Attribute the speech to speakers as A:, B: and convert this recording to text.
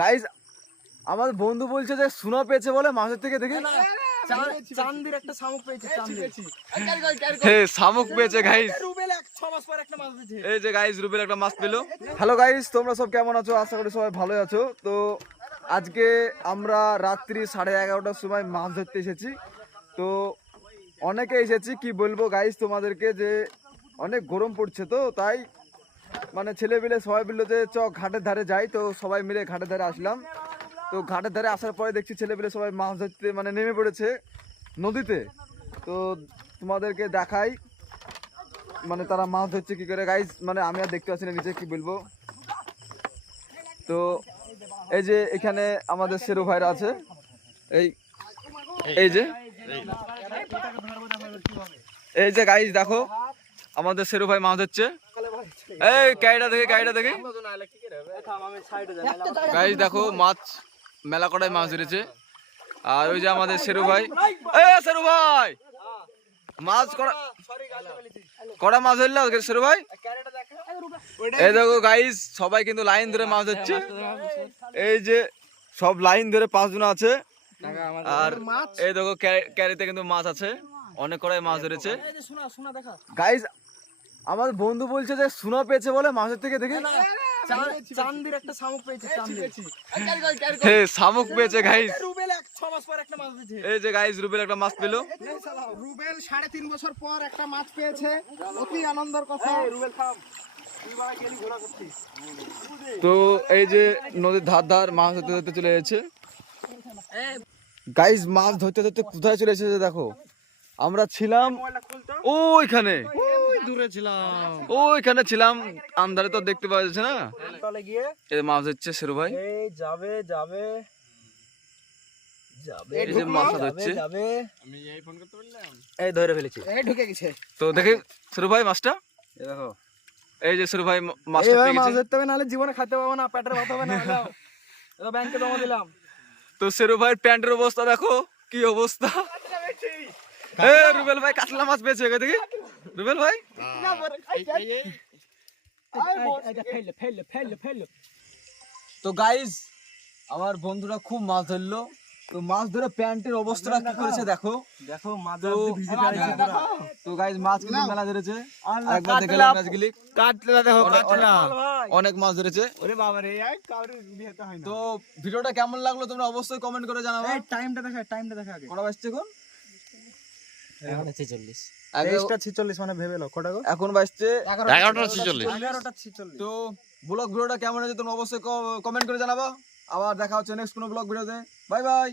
A: Guys আমার বন্ধু বলছে যে সুনা পেয়েছে বলে মাছের থেকে দেখি।
B: চান্দির একটা শামুক পেয়েছে
A: শামুক পেয়েছে গাইস
B: রুবেল এক ছ মাস পর একটা মাছ দিয়েছে
A: এই যে গাইস রুবেল একটা মাছ পেল। হ্যালো গাইস তোমরা সব কেমন আছো? আশা করি সবাই ভালো আছো। তো আজকে আমরা রাত্রি সাড়ে এগারোটার সময় মাছ ধরতে এসেছি। তো অনেকে এসেছি কি বলব গাইস তোমাদেরকে যে অনেক গরম পড়ছে তো তাই মানে ছেলে মিলে সবাই মিলে যে, চ, ঘাটের ধারে যাই। তো সবাই মিলে ঘাটের ধারে আসলাম। তো ঘাটের ধারে আসার পরে দেখছি ছেলে মিলে সবাই মাছ ধরতে মানে নেমে পড়েছে নদীতে। তো তোমাদেরকে দেখাই মানে তারা মাছ ধরছে কি করে। গাইজ মানে আমি আর দেখতে পাচ্ছি না নিচে, কি বলব? তো এই যে এখানে আমাদের শেরু ভাইরা আছে। এই এই যে। এই যে গাইজ দেখো, আমাদের শেরু ভাই মাছ ধরছে। এই গাড়িটা দেখে গাড়িটা দেখে। দেখো মাছ মেলা কটায় মাছ ধরেছে। আর ওই যে আমাদের শেরু ভাই। এই শেরু ভাই! মাছ কড়া কড়া মাছ ধরলো শেরু ভাই? এই দেখো গাইস সবাই কিন্তু লাইন ধরে মাছ ধরছে। এই যে সব লাইন ধরে পাঁচজন আছে। আর এই দেখো ক্যারি- ক্যারিতে কিন্তু মাছ আছে। অনেক কড়াই মাছ ধরেছে। গাইস আমার বন্ধু বলছে যে সুনা পেয়েছে বলে মাছের থেকে দেখে।
B: চান্দির একটা শামুক পেয়েছে
A: হে শামুক পেয়েছে গাইস
B: রুবেল এক ছ মাস পর একটা মাছ দিয়েছে
A: এই যে গাইস রুবেল একটা মাছ পেল।
B: রুবেল সাড়ে তিন বছর পর একটা মাছ পেয়েছে। অতি আনন্দের কথা। রুবেল থাম।
A: তো এই যে নদীর ধার ধার মাছ ধরতে ধরতে চলে যাচ্ছে। গাইস মাছ ধরতে ধরতে কোথায় চলে এসেছে দেখো। আমরা ছিলাম ওইখানে।
B: দূরে ছিলাম।
A: ওইখানে ছিলাম। আন্ধারে তো দেখতে পাওয়া যাচ্ছে না।
B: তলে গিয়ে।
A: এই মাছ হচ্ছে শেরু ভাই।
B: এই যাবে যাবে। যাবে।
A: এই যে মাছটা ধরছে।
B: যাবে। ধরে ফেলেছি। এই ঢুকে গেছে।
A: তো দেখে শেরু ভাই মাছটা?
B: দেখো।
A: এই যে শেরু ভাই মাছটা
B: এইভাবে
A: পেয়ে
B: মাছ ধরতে হবে নাহলে জীবনে খেতে পাবো না পেটের ভাত হবে না এটা ব্যাংকে জমা দিলাম।
A: তো শেরু ভাইয়ের প্যান্টের অবস্থা দেখো কি অবস্থা। এ রুবেল ভাই কাতলা মাছ পেয়েছে থেকে রুবেল ভাই?
B: ফেললে ফেললে ফেললে
A: তো গাইজ আমার বন্ধুরা খুব মাছ ধরলো। তো মাছ ধরে প্যান্টের অবস্থাটা কি করেছে দেখো?
B: দেখো মাছ
A: তো তো গাইজ মাছ কিন্তু মেলা ধরেছে। একবার দেখে
B: কাতলা।
A: মাছগুলি
B: কাটলা দেখো
A: কাতলা। অনেক মাছ ধরেছে।
B: ওরে বাবা রে এই কাউরে বিয়েতে হয় না।
A: তো ভিডিওটা কেমন লাগল তোমরা অবশ্যই কমেন্ট করে জানাবে।
B: এই টাইমটা দেখা টাইমটা দেখা আগে।
A: কটা বাজছে এখন?
B: ছেচল্লিশ। তেইশটা ছিচল্লিশ মানে ভেবে লো কটা গো
A: এখন বাজছে
C: এগারোটা ছিচল্লিশ।
B: এগারোটা ছিচল্লিশ।
A: তো ব্লগ ভিডিওটা কেমন হয়েছে তুমি অবশ্যই কমেন্ট করে জানাব। আবার দেখা হচ্ছে নেক্সট কোনো ব্লগ ভিডিওতে। Bye bye